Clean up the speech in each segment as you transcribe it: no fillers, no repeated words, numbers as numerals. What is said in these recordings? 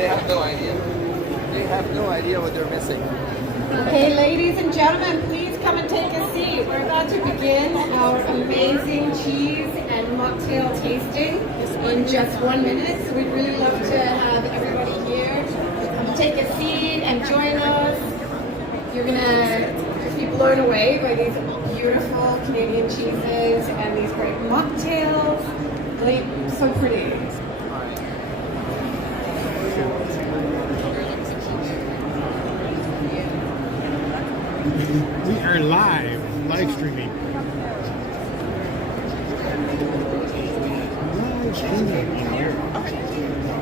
They have no idea. They have no idea what they're missing. Okay, ladies and gentlemen, please come and take a seat. We're about to begin our amazing cheese and mocktail tasting in just 1 minute. So we'd really love to have everybody here. Come take a seat and join us. You're gonna just be blown away by these beautiful Canadian cheeses and these great mocktails. Really so pretty. We are live streaming.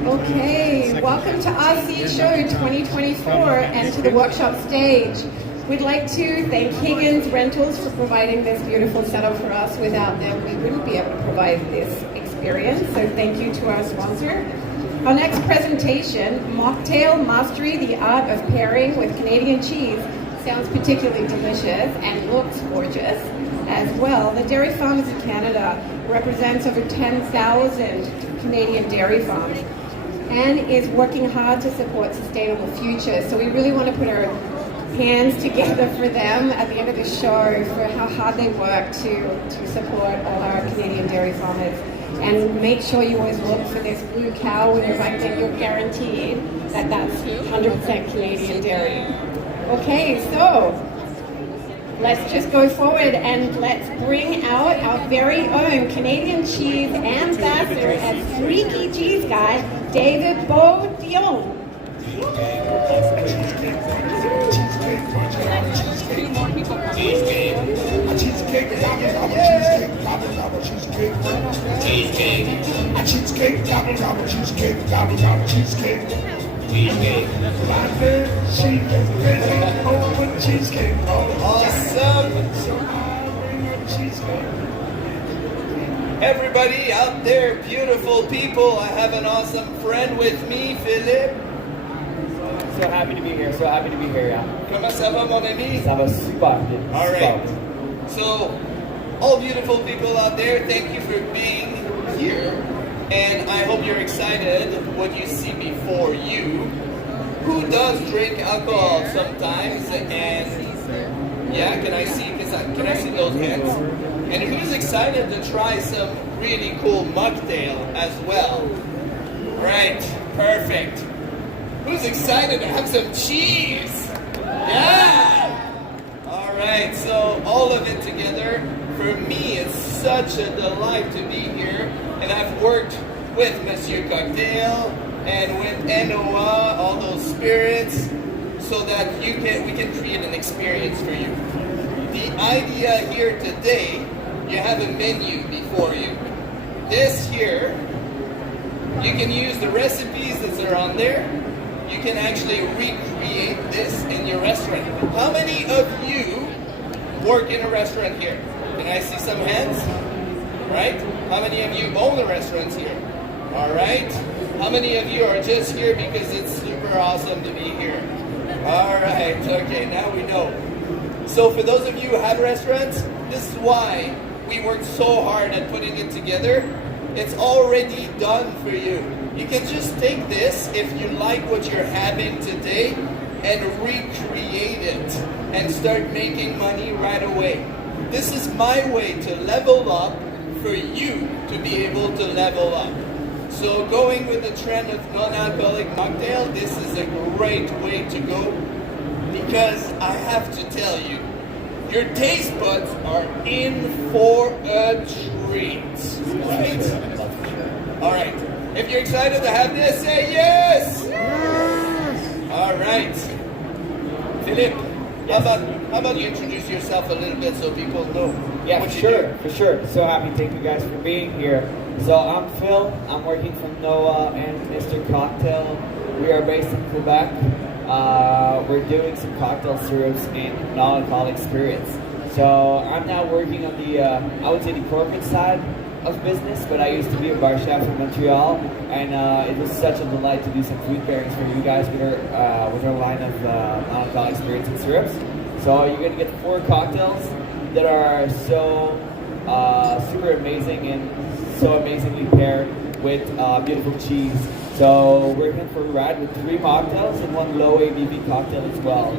Okay, welcome to RC Show 2024 and to the workshop stage. We'd like to thank Higgins Rentals for providing this beautiful setup for us. Without them, we wouldn't be able to provide this experience, so thank you to our sponsor. Our next presentation, Mocktail Mastery, the art of pairing with Canadian cheese, sounds particularly delicious and looks gorgeous as well. The Dairy Farmers of Canada represents over 10,000 Canadian dairy farms and is working hard to support sustainable future. So we really want to put our hands together for them at the end of the show for how hard they work to support all our Canadian dairy farmers. And make sure you always look for this blue cow when you're right there. You're guaranteed that that's 100% Canadian dairy. Okay, so let's just go forward and let's bring out our very own Canadian cheese ambassador and freaky cheese guy, David Beaudion. Awesome! Everybody out there, beautiful people, I have an awesome friend with me, Philippe. So happy to be here, yeah. Comment ça va, mon ami? Ça va super bien. All right. So, all beautiful people out there, thank you for being here. And I hope you're excited what you see before you. Who does drink alcohol sometimes? And yeah, can I see those hands? And who's excited to try some really cool mocktail as well? Right, perfect. Who's excited to have some cheese? Yeah! All right, so all of it together. For me, it's such a delight to be here. And I've worked with Monsieur Cocktail and with NOA, all those spirits, so that we can create an experience for you. The idea here today, you have a menu before you. This here, you can use the recipes that are on there. You can actually recreate this in your restaurant. How many of you work in a restaurant here? Can I see some hands? Right? How many of you own the restaurants here? All right. How many of you are just here because it's super awesome to be here? All right. Okay, now we know. So for those of you who have restaurants, this is why we worked so hard at putting it together. It's already done for you. You can just take this, if you like what you're having today, and recreate it and start making money right away. This is my way to level up for you to be able to level up. So going with the trend of non-alcoholic mocktail, this is a great way to go, because I have to tell you, your taste buds are in for a treat, right? All right. If you're excited to have this, say yes! Yes! All right. Philippe, how about you introduce yourself a little bit so people know? Yeah, for sure. So happy, thank you guys for being here. So I'm Phil, I'm working for Noah and Mr. Cocktail. We are based in Quebec. We're doing some cocktail syrups and non-alcoholic spirits. So I'm now working on the, I would say the corporate side of business, but I used to be a bar chef in Montreal, and it was such a delight to do some food pairings for you guys with our line of non-alcoholic spirits and syrups. So you're going to get 4 cocktails that are so super amazing and so amazingly paired with beautiful cheese. So we're in for a ride with 3 mocktails and 1 low ABV cocktail as well.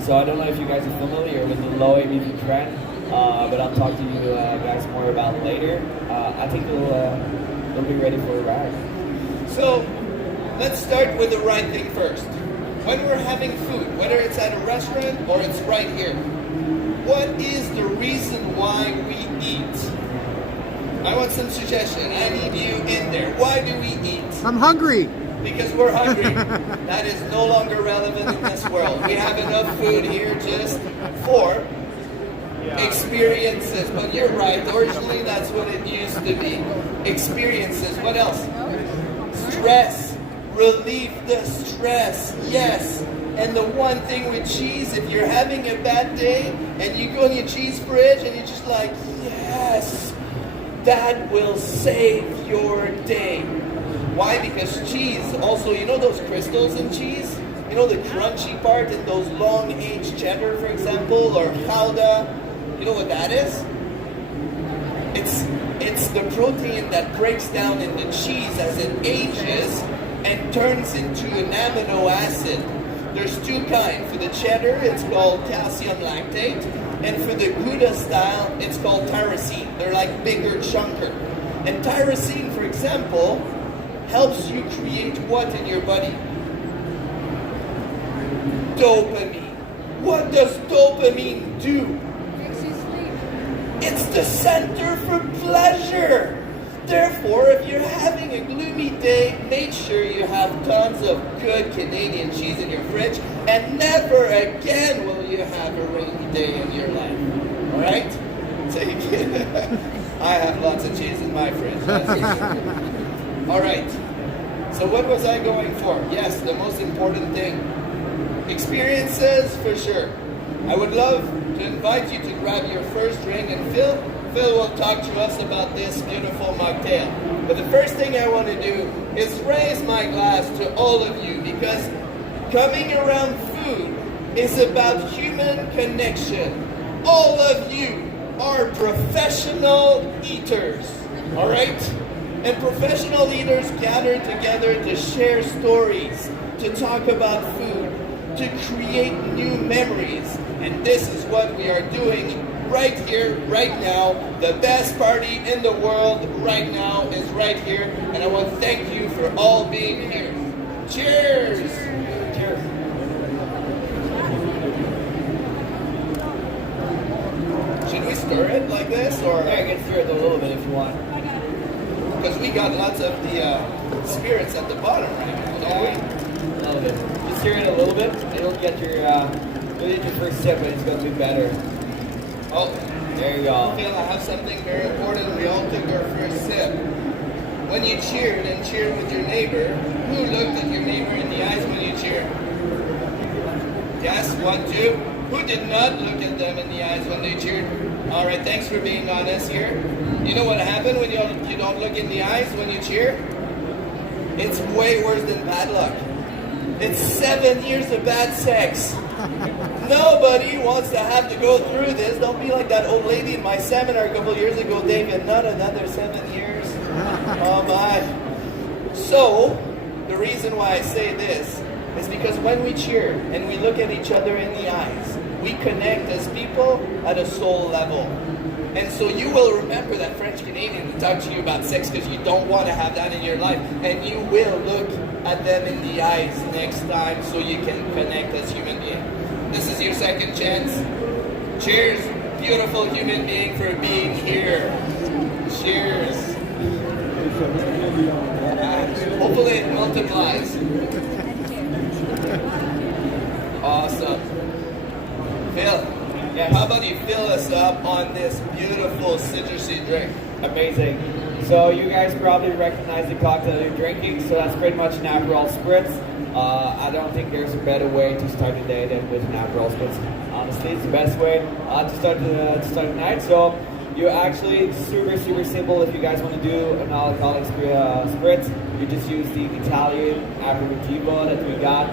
So I don't know if you guys are familiar with the low ABV trend, but I'll talk to you guys more about it later. I think they'll be ready for a ride. So let's start with the right thing first. When we're having food, whether it's at a restaurant or it's right here, what is the reason why we eat? I want some suggestion. I need you in there. Why do we eat? I'm hungry. Because we're hungry. That is no longer relevant in this world. We have enough food here just for experiences. But you're right. Originally, that's what it used to be. Experiences. What else? Stress. Relieve the stress. Yes. And the one thing with cheese, if you're having a bad day and you go in your cheese fridge and you're just like, yes, that will save your day. Why? Because cheese, also, you know those crystals in cheese? You know the crunchy part in those long-aged cheddar, for example, or Gouda? You know what that is? It's the protein that breaks down in the cheese as it ages and turns into an amino acid. There's 2 kinds. For the cheddar, it's called calcium lactate, and for the Gouda style, it's called tyrosine. They're like bigger chunker. And tyrosine, for example, helps you create what in your body? Dopamine. What does dopamine do? Makes you sleep. It's the center for pleasure. Therefore, if you're having a gloomy day, make sure you have tons of good Canadian cheese in your fridge, and never again will you have a rainy day in your life. All right? Take it. I have lots of cheese in my fridge. That's for sure. All right. So what was I going for? Yes, the most important thing. Experiences, for sure. I would love to invite you to grab your first drink, and Phil will talk to us about this beautiful mocktail. But the first thing I want to do is raise my glass to all of you, because coming around food is about human connection. All of you are professional eaters, all right? And professional eaters gather together to share stories, to talk about food, to create new memories. And this is what we are doing right here, right now. The best party in the world right now is right here. And I want to thank you for all being here. Cheers! Cheers. Should we stir it like this, or? Yeah, you can stir it a little bit if you want. Because we got lots of the spirits at the bottom right now, don't we? A little bit. Just stir it a little bit. It'll get your first sip, and it's going to be better. Oh, There you go. Phil, I have something very important. We all took our first sip. When you cheered and cheered with your neighbor, who looked at your neighbor in the eyes when you cheered? Yes, 1, 2. Who did not look at them in the eyes when they cheered? All right, thanks for being honest here. You know what happened when you don't look in the eyes when you cheer? It's way worse than bad luck. It's 7 years of bad sex. Nobody wants to have to go through this. Don't be like that old lady in my seminar a couple years ago, David. Not another 7 years. Oh my. So, the reason why I say this is because when we cheer and we look at each other in the eyes, we connect as people at a soul level. And so you will remember that French Canadian who talked to you about sex because you don't want to have that in your life. And you will look at them in the eyes next time so you can connect as human beings. This is your second chance. Cheers, beautiful human being, for being here. Cheers. Hopefully it multiplies. Awesome. Phil, how about you fill us up on this beautiful citrusy drink? Amazing. So you guys probably recognize the cocktail you're drinking, so that's pretty much an Aperol Spritz. I don't think there's a better way to start the day than with an Aperol Spritz. Honestly, it's the best way to start the night. So you actually, super simple. If you guys want to do an alcoholic spritz, you just use the Italian aperitivo that we got.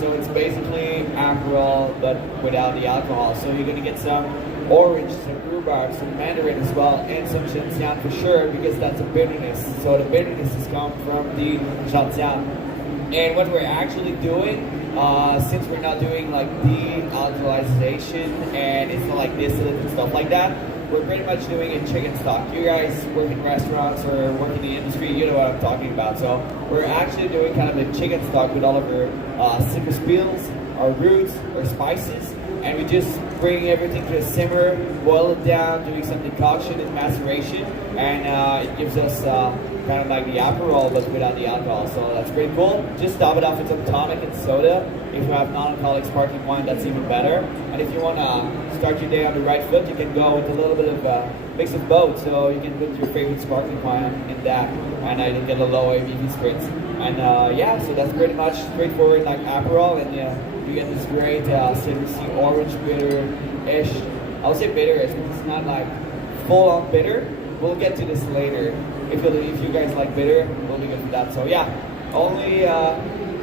So it's basically Aperol, but without the alcohol. So you're gonna get some orange, some rhubarb, some mandarin as well, and some gentian for sure, because that's a bitterness. So the bitterness is come from the gentian. And what we're actually doing, since we're not doing like de-alkalization and it's not like distillate and stuff like that, we're pretty much doing a chicken stock. You guys work in restaurants or work in the industry, you know what I'm talking about. So we're actually doing kind of a chicken stock with all of our citrus peels, our roots, our spices, and we just bring everything to a simmer, boil it down, doing some decoction and maceration, and it gives us kind of like the Aperol but without the alcohol. So that's pretty cool. Just top it off with some tonic and soda. If you have non-alcoholic sparkling wine, that's even better. And if you want to start your day on the right foot, you can go with a little bit of mix of both. So you can put your favorite sparkling wine in that, and you get a low ABV spritz. And yeah, so that's pretty much straightforward like Aperol, and you get this great citrusy orange bitter-ish. I would say bitter-ish, but it's not like full-on bitter. We'll get to this later. If you guys like bitter, we'll be good for that. So yeah, only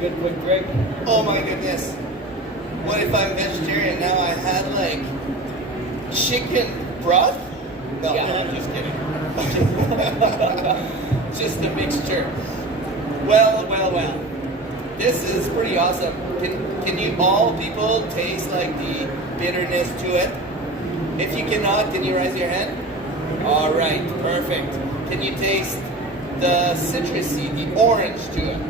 good quick drink. Oh my goodness. What if I'm vegetarian now? I had like chicken broth? No, Yeah. I'm just kidding. Just a mixture. Well. This is pretty awesome. Can you all people taste like the bitterness to it? If you cannot, can you raise your hand? All right, perfect. Can you taste the citrusy, the orange to it?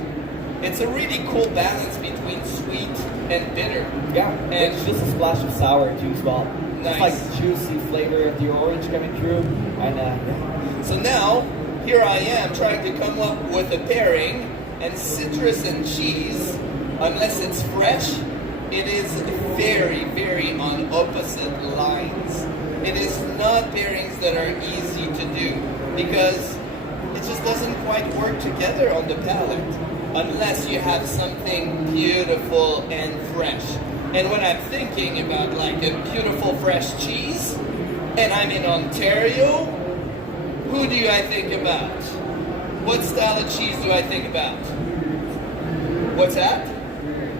It's a really cool balance between sweet and bitter. Yeah, And it's just a splash of sour too as well. Nice. It's like juicy flavor of the orange coming through, and yeah. so now, here I am trying to come up with a pairing, and citrus and cheese, unless it's fresh, it is very, very on opposite lines. It is not pairings that are easy to do because it just doesn't quite work together on the palate unless you have something beautiful and fresh. And when I'm thinking about like a beautiful fresh cheese, and I'm in Ontario, who do I think about? What style of cheese do I think about? What's that?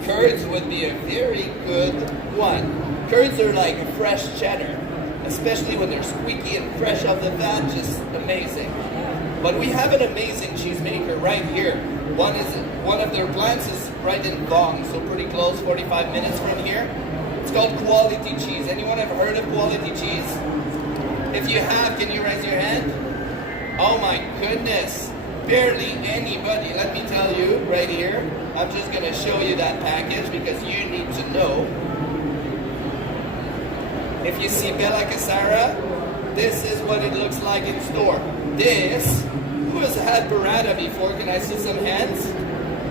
Curds would be a very good one. Curds are like a fresh cheddar, especially when they're squeaky and fresh off the vat, just amazing. But we have an amazing cheesemaker right here. One of their plants is right in Vaughan, so pretty close, 45 minutes from here. It's called Quality Cheese. Anyone ever heard of Quality Cheese? If you have, can you raise your hand? Oh my goodness, barely anybody. Let me tell you right here, I'm just gonna show you that package because you need to know. If you see Bella Casara, this is what it looks like in store. This, who has had burrata before? Can I see some hands?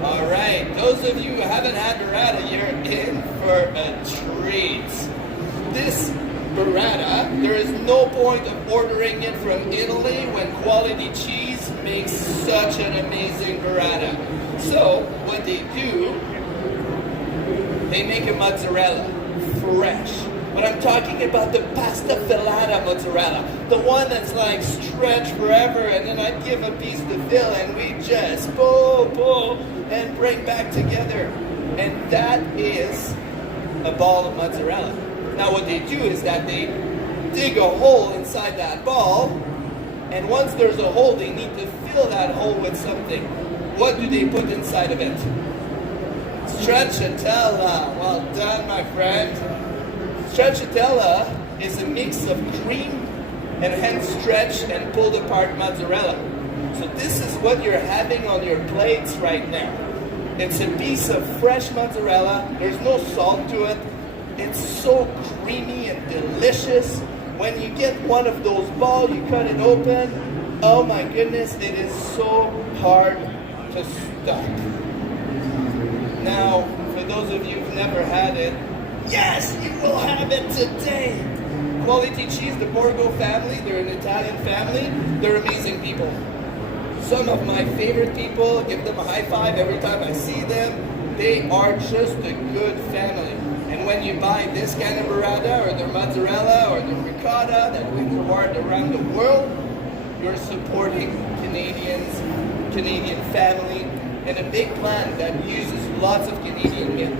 All right, those of you who haven't had burrata, you're in for a treat. This burrata, there is no point of ordering it from Italy when Quality Cheese makes such an amazing burrata. So, what they do, they make a mozzarella, fresh. But I'm talking about the pasta filata mozzarella, the one that's like stretched forever, and then I give a piece to Phil, and we just pull, and bring back together. And that is a ball of mozzarella. Now what they do is that they dig a hole inside that ball, and once there's a hole, they need to fill that hole with something. What do they put inside of it? Stracciatella. Well done, my friend. Stracciatella is a mix of cream and hand stretched and pulled apart mozzarella. So this is what you're having on your plates right now. It's a piece of fresh mozzarella. There's no salt to it. It's so creamy and delicious. When you get one of those balls, you cut it open. Oh my goodness, it is so hard to stop. Now, for those of you who've never had it, yes, you will have it today. Quality Cheese, the Borgo family, they're an Italian family. They're amazing people. Some of my favorite people, give them a high five every time I see them. They are just a good family. And when you buy this kind of burrata or their mozzarella or the ricotta that we import around the world, you're supporting Canadians, Canadian family, and a big plant that uses lots of Canadian milk.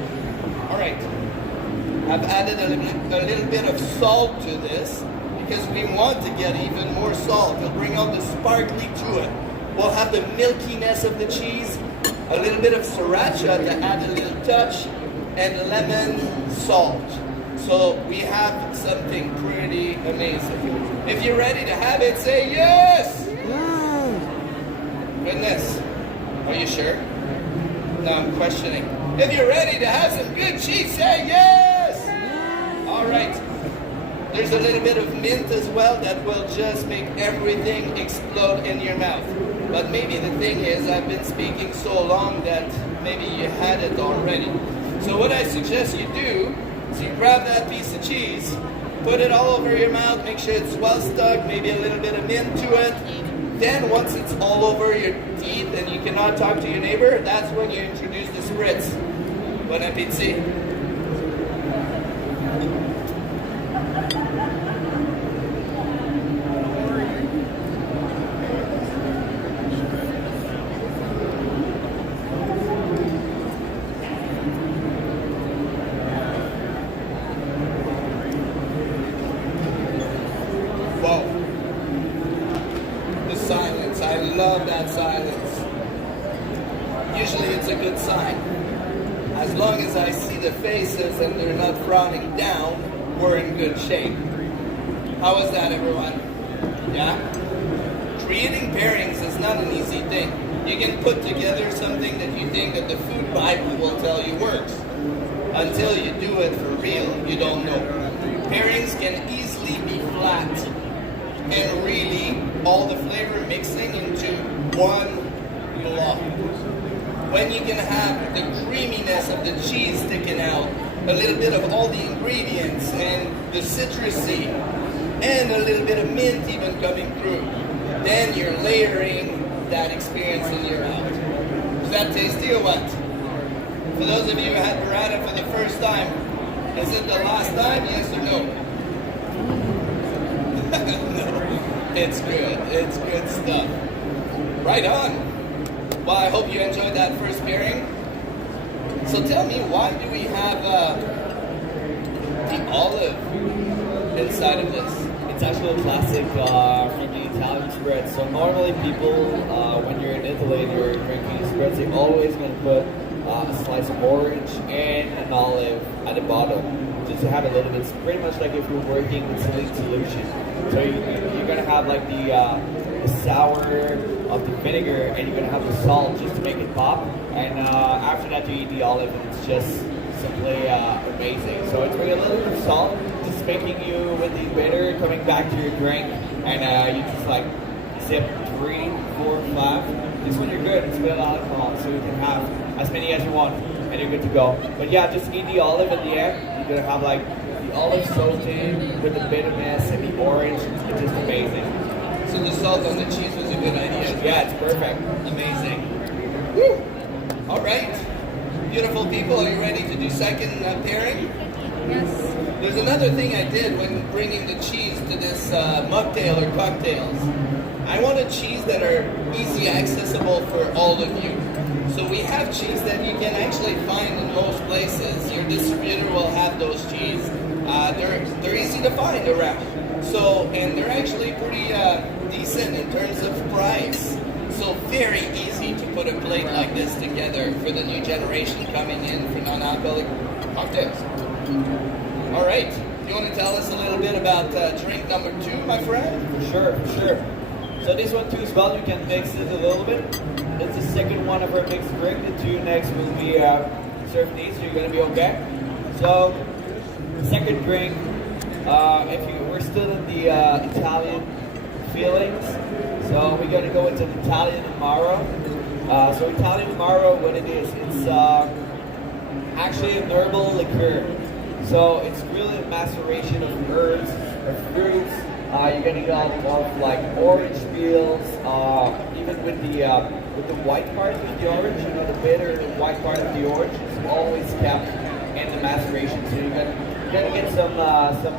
All right. I've added a little bit of salt to this because we want to get even more salt. It'll bring out the sparkly to it. We'll have the milkiness of the cheese, a little bit of sriracha to add a little touch, and lemon salt. So we have something pretty amazing. If you're ready to have it, say yes! Goodness. Are you sure? No, I'm questioning. If you're ready to have some good cheese, say yes! All right. There's a little bit of mint as well that will just make everything explode in your mouth. But maybe the thing is, I've been speaking so long that maybe you had it already. So what I suggest you do is you grab that piece of cheese, put it all over your mouth, make sure it's well stuck, maybe a little bit of mint to it. Then once it's all over your teeth and you cannot talk to your neighbor, that's when you introduce the spritz. Bon appétit. Whoa. The silence. I love that silence. Usually it's a good sign. As long as I see the faces and they're not frowning down, we're in good shape. How was that, everyone? Yeah? Creating pairings is not an easy thing. You can put together something that you think that the food Bible will tell you works. Until you do it for real, you don't know. Pairings can easily be flat and really all the flavor mixing into one block. When you can have the creaminess of the cheese sticking out, a little bit of all the ingredients and the citrusy, and a little bit of mint even coming through, then you're layering that experience in your mouth. Is that tasty or what? For those of you who had burrata for the first time, is it the last time, yes or no? No, it's good. It's good stuff. Right on. Well, I hope you enjoyed that first pairing. So tell me, why do we have the olive inside of this? It's actually a classic from the Italian spread. So normally people, when you're in Italy and you're drinking spreads, they're always going to put a slice of orange and an olive at the bottom, just to have a little bit. It's pretty much like if you're working with saline solution. So you're going to have like the sour of the vinegar, and you're going to have the salt just to make it pop. And after that, you eat the olive, and it's just simply amazing. So it's really a little bit of salt, just making you with the bitter coming back to your drink, and you just like sip 3, 4, 5. This one you're good. It's a bit of alcohol, so you can have as many as you want, and you're good to go. But yeah, just eat the olive at the end. You're gonna have like the olive sauteed with the bitterness and the orange. It's just amazing. So the salt on the cheese was a good idea. Yeah, it's perfect. Amazing. Woo! All right. Beautiful people, are you ready to do second pairing? Yes. There's another thing I did when bringing the cheese to this mocktail or cocktails. I wanted cheese that are easy accessible for all of you. So we have cheese that you can actually find in most places. Your distributor will have those cheese. They're easy to find around. So, and they're actually pretty decent in terms of price. So very easy to put a plate like this together for the new generation coming in for non-alcoholic cocktails. All right, you want to tell us a little bit about drink number 2, my friend? For sure. So this one too as well, you can mix it a little bit. It's the second one of our mixed drink. The 2 next will be served these, so you're gonna be okay. So second drink, we're still in the Italian feelings, so we're gonna go with an Italian Amaro. So Italian Amaro, what it is, it's actually an herbal liqueur. So it's really a maceration of herbs or fruits. You're gonna get a lot of like orange peels, even with the white part of the orange, you know, the bitter white part of the orange is always kept in the maceration. So you're gonna get some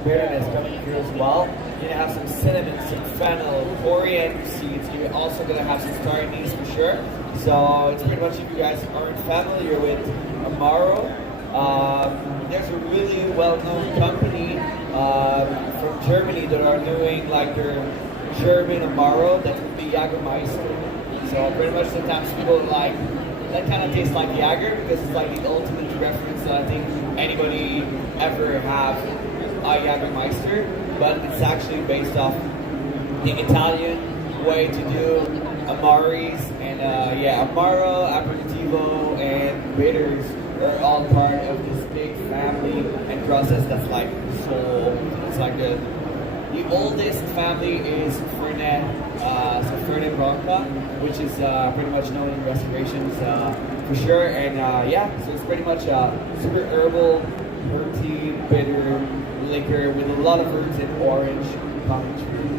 bitterness coming through as well. You're gonna have some cinnamon, some fennel, coriander seeds. You're also gonna have some star anise for sure. So it's pretty much, if you guys aren't familiar with Amaro, There's a really well-known company from Germany that are doing like their German Amaro that would be Jagermeister. So pretty much sometimes people like that kind of tastes like Jager because it's like the ultimate reference that I think anybody ever have a Jagermeister, but it's actually based off the Italian way to do Amaris and Amaro, Aperitivo, and bitters are all part of this big family and process that's like so. It's like the oldest family is Fernet, so Fernet Branca, which is pretty much known in restorations for sure. And so it's pretty much super herbal, earthy, bitter liquor with a lot of herbs and orange coffee tree.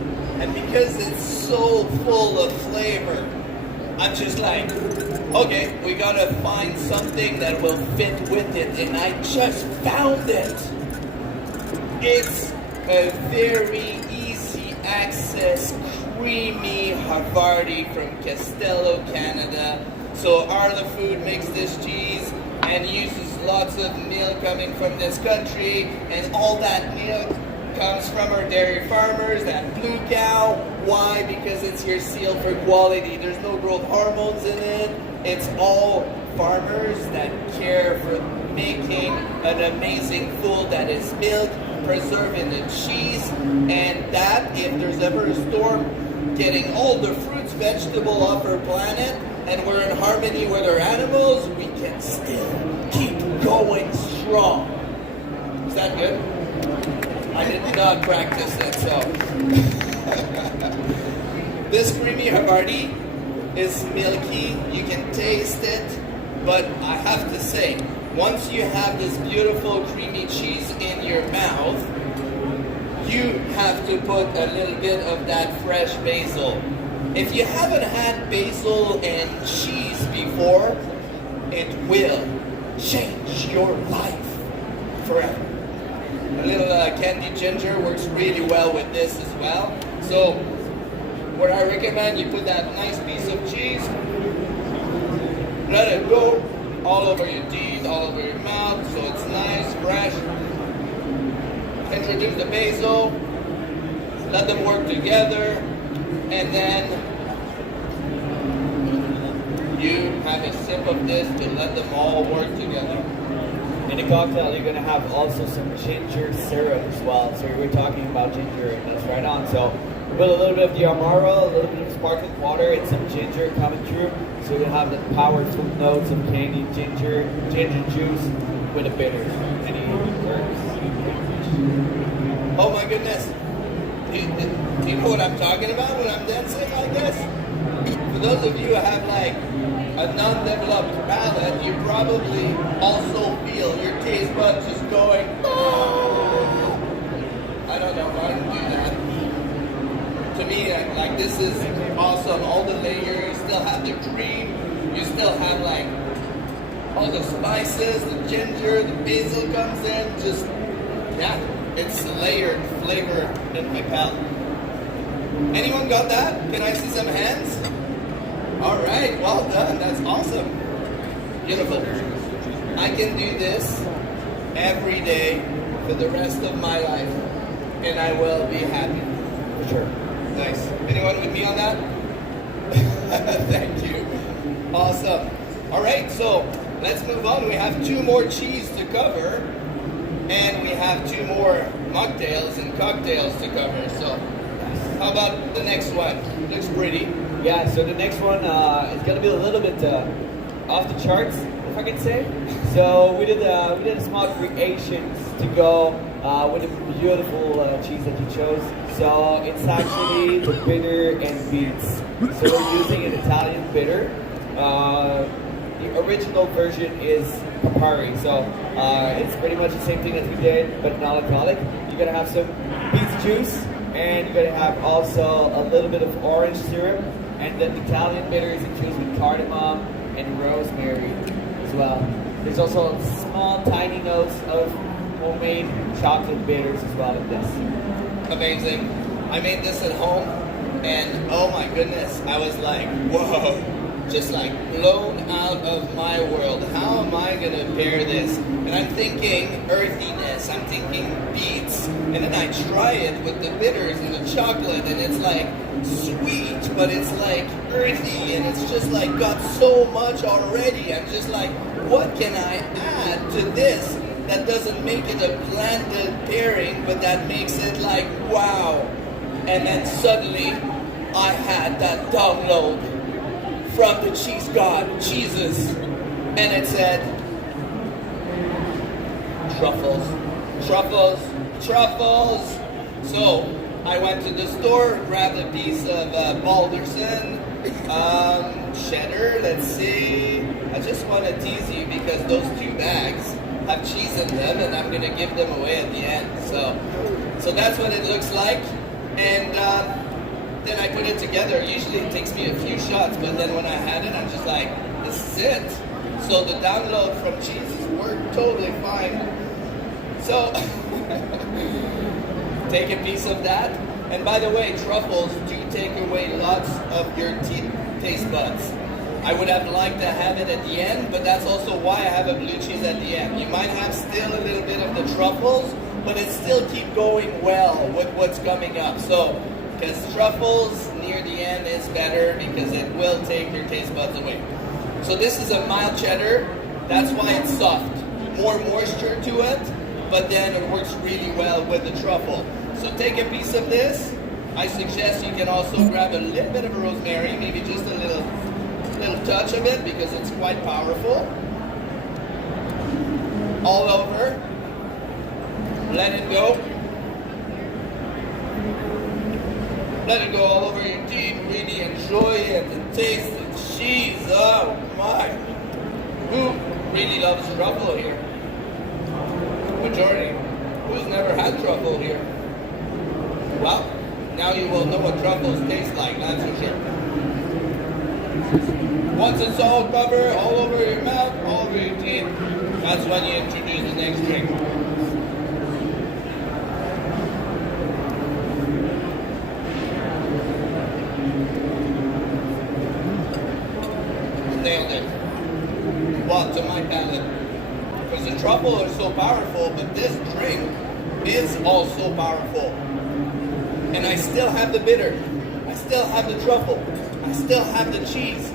And because it's so full of flavor, I'm just like, okay, we gotta find something that will fit with it, and I just found it. It's a very easy access, creamy Havarti from Castello, Canada. So Arla Food makes this cheese and uses lots of milk coming from this country, and all that milk comes from our dairy farmers, that blue cow. Why? Because it's your seal for quality. There's no growth hormones in it. It's all farmers that care for making an amazing food that is milk, preserving the cheese, and that if there's ever a storm, getting all the fruits, vegetable off our planet, and we're in harmony with our animals, we can still keep going strong. Is that good? I did not practice it, so. This creamy Havarti is milky, you can taste it, but I have to say, once you have this beautiful creamy cheese in your mouth, you have to put a little bit of that fresh basil. If you haven't had basil and cheese before, it will change your life forever. A little candied ginger works really well with this as well. So, what I recommend, you put that nice piece of cheese, let it go all over your teeth, all over your mouth, so it's nice, fresh. Introduce the basil, let them work together, and then you have a sip of this to let them all work together. In the cocktail, you're gonna have also some ginger syrup as well. So we were talking about ginger, and that's right on. So we put a little bit of the Amaro, a little bit of sparkling water, and some ginger coming through. So you have the powerful notes of candied ginger juice with a bitter. Any herbs? Oh my goodness. You know what I'm talking about when I'm dancing like this? For those of you who have like a non-developed palate, you probably also feel your taste buds just going, "Ah!" I don't know how to do that. To me, like this is awesome. All the layers, still have the cream, you still have like all the spices, the ginger, the basil comes in, just, yeah, it's layered flavor in my palate. Anyone got that? Can I see some hands? All right, well done. That's awesome. Beautiful. I can do this every day for the rest of my life, and I will be happy. For sure. Nice. Anyone with me on that? Thank you. Awesome. All right, so let's move on. We have 2 more cheese to cover, and we have 2 more mocktails and cocktails to cover. So how about the next one? Looks pretty. Yeah, so the next one is gonna be a little bit off the charts, if I can say. So we did a small creations to go with a beautiful cheese that you chose. So it's actually the bitter and beets. So we're using an Italian bitter. The original version is Campari. So it's pretty much the same thing as we did, but non-alcoholic. You're gonna have some beet juice, and you're gonna have also a little bit of orange syrup. And the Italian bitter is infused with cardamom and rosemary as well. There's also small, tiny notes of homemade chocolate bitters as well in this. Amazing. I made this at home, and oh my goodness, I was like, whoa, just like blown out of my world. How am I gonna pair this? And I'm thinking earthiness, I'm thinking beets, and then I try it with the bitters and the chocolate, and it's like sweet, but it's like earthy, and it's just like got so much already. I'm just like, what can I add to this that doesn't make it a blanded pairing, but that makes it like, wow. And then suddenly, I had that download from the cheese god, Jesus, and it said, truffles, truffles, truffles. So I went to the store, grabbed a piece of Balderson, cheddar, let's see. I just want to tease you because those 2 bags have cheese in them, and I'm going to give them away at the end. So that's what it looks like. And then I put it together. Usually it takes me a few shots, but then when I had it, I'm just like, this is it. So the download from Jesus worked totally fine. So take a piece of that. And by the way, truffles do take away lots of your taste buds. I would have liked to have it at the end, but that's also why I have a blue cheese at the end. You might have still a little bit of the truffles, but it still keep going well with what's coming up. So, because truffles near the end is better because it will take your taste buds away. So this is a mild cheddar. That's why it's soft. More moisture to it, but then it works really well with the truffle. So take a piece of this. I suggest you can also grab a little bit of rosemary, maybe just a little touch of it because it's quite powerful. All over. Let it go. Let it go all over your teeth. Really enjoy it and taste the cheese. Oh my. Who really loves truffle here? Majority. Who's never had truffle here? Well, now you will know what truffles taste like, that's for sure. Once it's all covered, all over your mouth, all over your teeth, that's when you introduce the next drink. Nailed it. Well, to my palate. Because the truffle is so powerful, but this drink is also powerful. And I still have the bitter. I still have the truffle. I still have the cheese.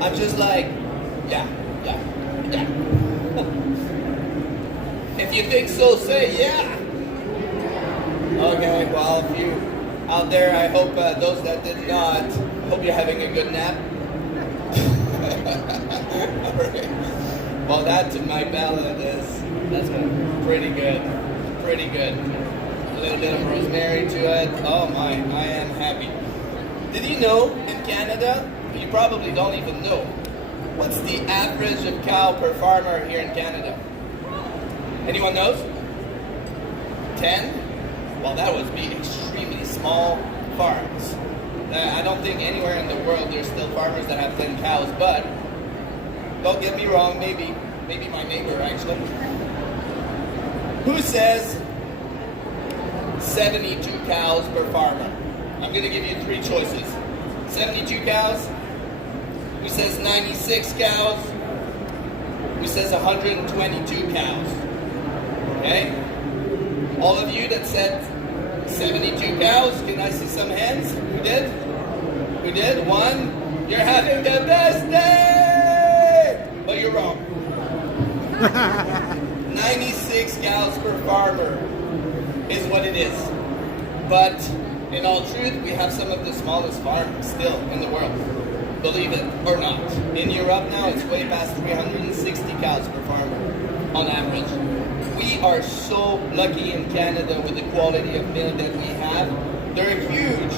I'm just like, yeah. If you think so, say yeah. Okay, well, if you out there, I hope those that did not, hope you're having a good nap. Alright. Well, that to my palate that's pretty good. Pretty good. A little bit of rosemary to it. Oh my, I am happy. Did you know in Canada, you probably don't even know, what's the average of cow per farmer here in Canada? Anyone knows? 10? Well, that would be extremely small farms. I don't think anywhere in the world there's still farmers that have 10 cows, but don't get me wrong, maybe my neighbor actually. Who says 72 cows per farmer? I'm going to give you 3 choices. 72 cows? Who says 96 cows? Who says 122 cows? Okay? All of you that said 72 cows, can I see some hands? Who did? Who did? 1. You're having the best day! But you're wrong. 96 cows per farmer is what it is. But in all truth, we have some of the smallest farms still in the world. Believe it or not. In Europe now, it's way past 360 cows per farmer on average. We are so lucky in Canada with the quality of milk that we have. They're a huge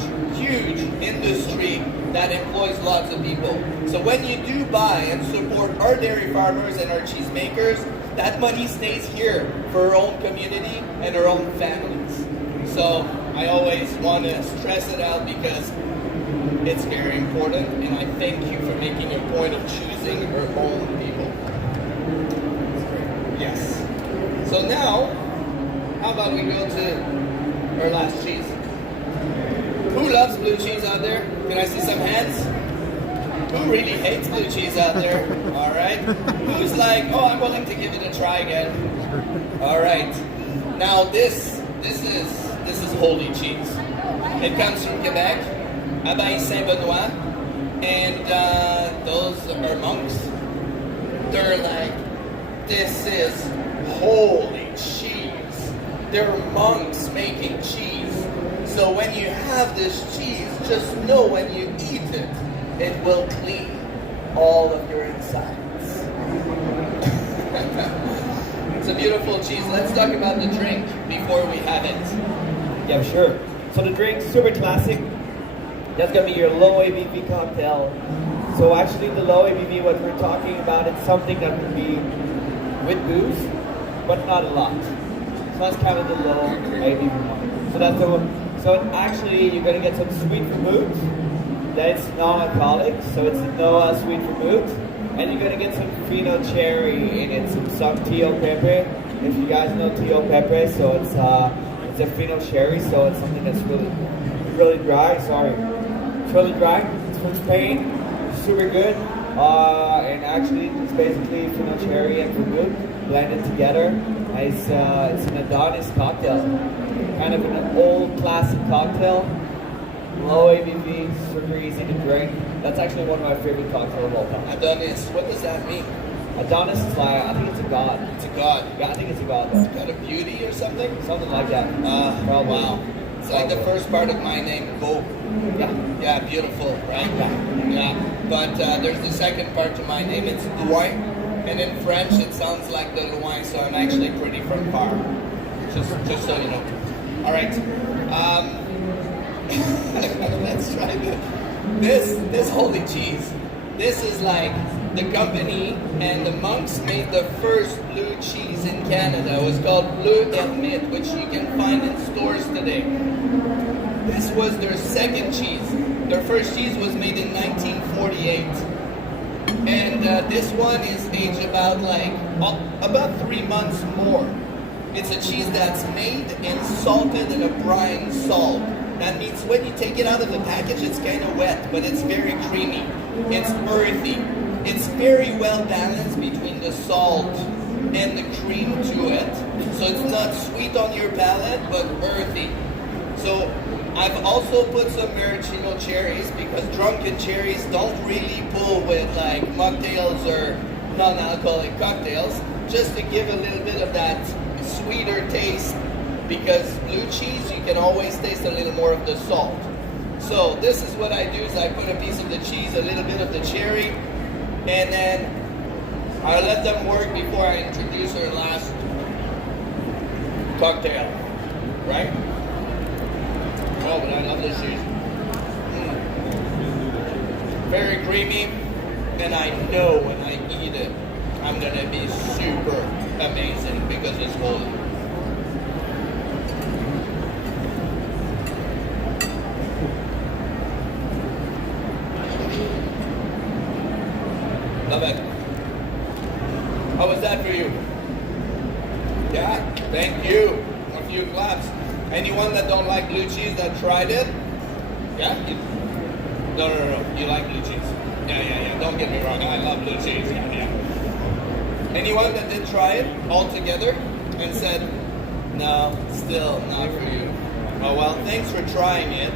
industry that employs lots of people. So when you do buy and support our dairy farmers and our cheesemakers, that money stays here for our own community and our own families. So I always want to stress it out because it's very important, and I thank you for making a point of choosing our own people. Yes. So now, how about we go to our last cheese? Who loves blue cheese out there? Can I see some hands? Who really hates blue cheese out there? All right. Who's like, oh, I'm willing to give it a try again. All right. Now this is holy cheese. It comes from Quebec, Abbaye Saint-Benoît, and those are monks. They're like, this is holy cheese. They're monks making cheese. So when you have this cheese, just know when you eat it, it will clean all of your insides. It's a beautiful cheese. Let's talk about the drink before we have it. Yeah, sure. So the drink's super classic. That's gonna be your low ABV cocktail. So actually the low ABV, what we're talking about, it's something that would be with booze, but not a lot. So that's kind of the low ABV one. So that's the one. So actually you're gonna get some sweet vermouth. That it's non-alcoholic, so it's no sweet vermouth. And you're gonna get some fino cherry in it, some Tio Pepe. If you guys know Tio Pepe, so it's a fino cherry, so it's something that's really dry. Sorry, it's really dry. It's from Spain, super good. And actually, it's basically fino cherry and vermouth blended together. It's an Adonis cocktail, kind of an old classic cocktail. Low ABV, super easy to drink. That's actually one of my favorite cocktails of all time. Adonis, what does that mean? Adonis is like, I think it's a god. It's a god. Yeah, I think it's a god. God of beauty or something? Something like that. Wow. It's like the first part of my name, Beau. Yeah. Yeah, beautiful, right? Yeah. Yeah. But there's the second part to my name, it's Loin. And in French, it sounds like the Loin, so I'm actually pretty from far. Just so you know. All right. Let's try this holy cheese. This is like the company and the monks made the first blue cheese in Canada. It was called Bleu Hermite, which you can find in stores today. This was their second cheese. Their first cheese was made in 1948. And this one is aged about 3 months more. It's a cheese that's made and salted in a brine salt. That means when you take it out of the package, it's kind of wet, but it's very creamy. It's earthy. It's very well balanced between the salt and the cream to it. So it's not sweet on your palate, but earthy. So I've also put some maraschino cherries because drunken cherries don't really pull with like mocktails or non-alcoholic cocktails, just to give a little bit of that sweeter taste. Because blue cheese, you can always taste a little more of the salt. So this is what I do, is I put a piece of the cheese, a little bit of the cherry, and then I let them work before I introduce our last cocktail, right? Oh, but I love this cheese. Very creamy, and I know when I eat it, I'm gonna be super amazing because it's holy. Love it. How was that for you? Yeah, thank you. A few claps. Anyone that don't like blue cheese that tried it? Yeah? No. You like blue cheese. Yeah. Don't get me wrong. I love blue cheese. Yeah. Anyone that did try it all together and said, no, still not for you. Oh well, thanks for trying it.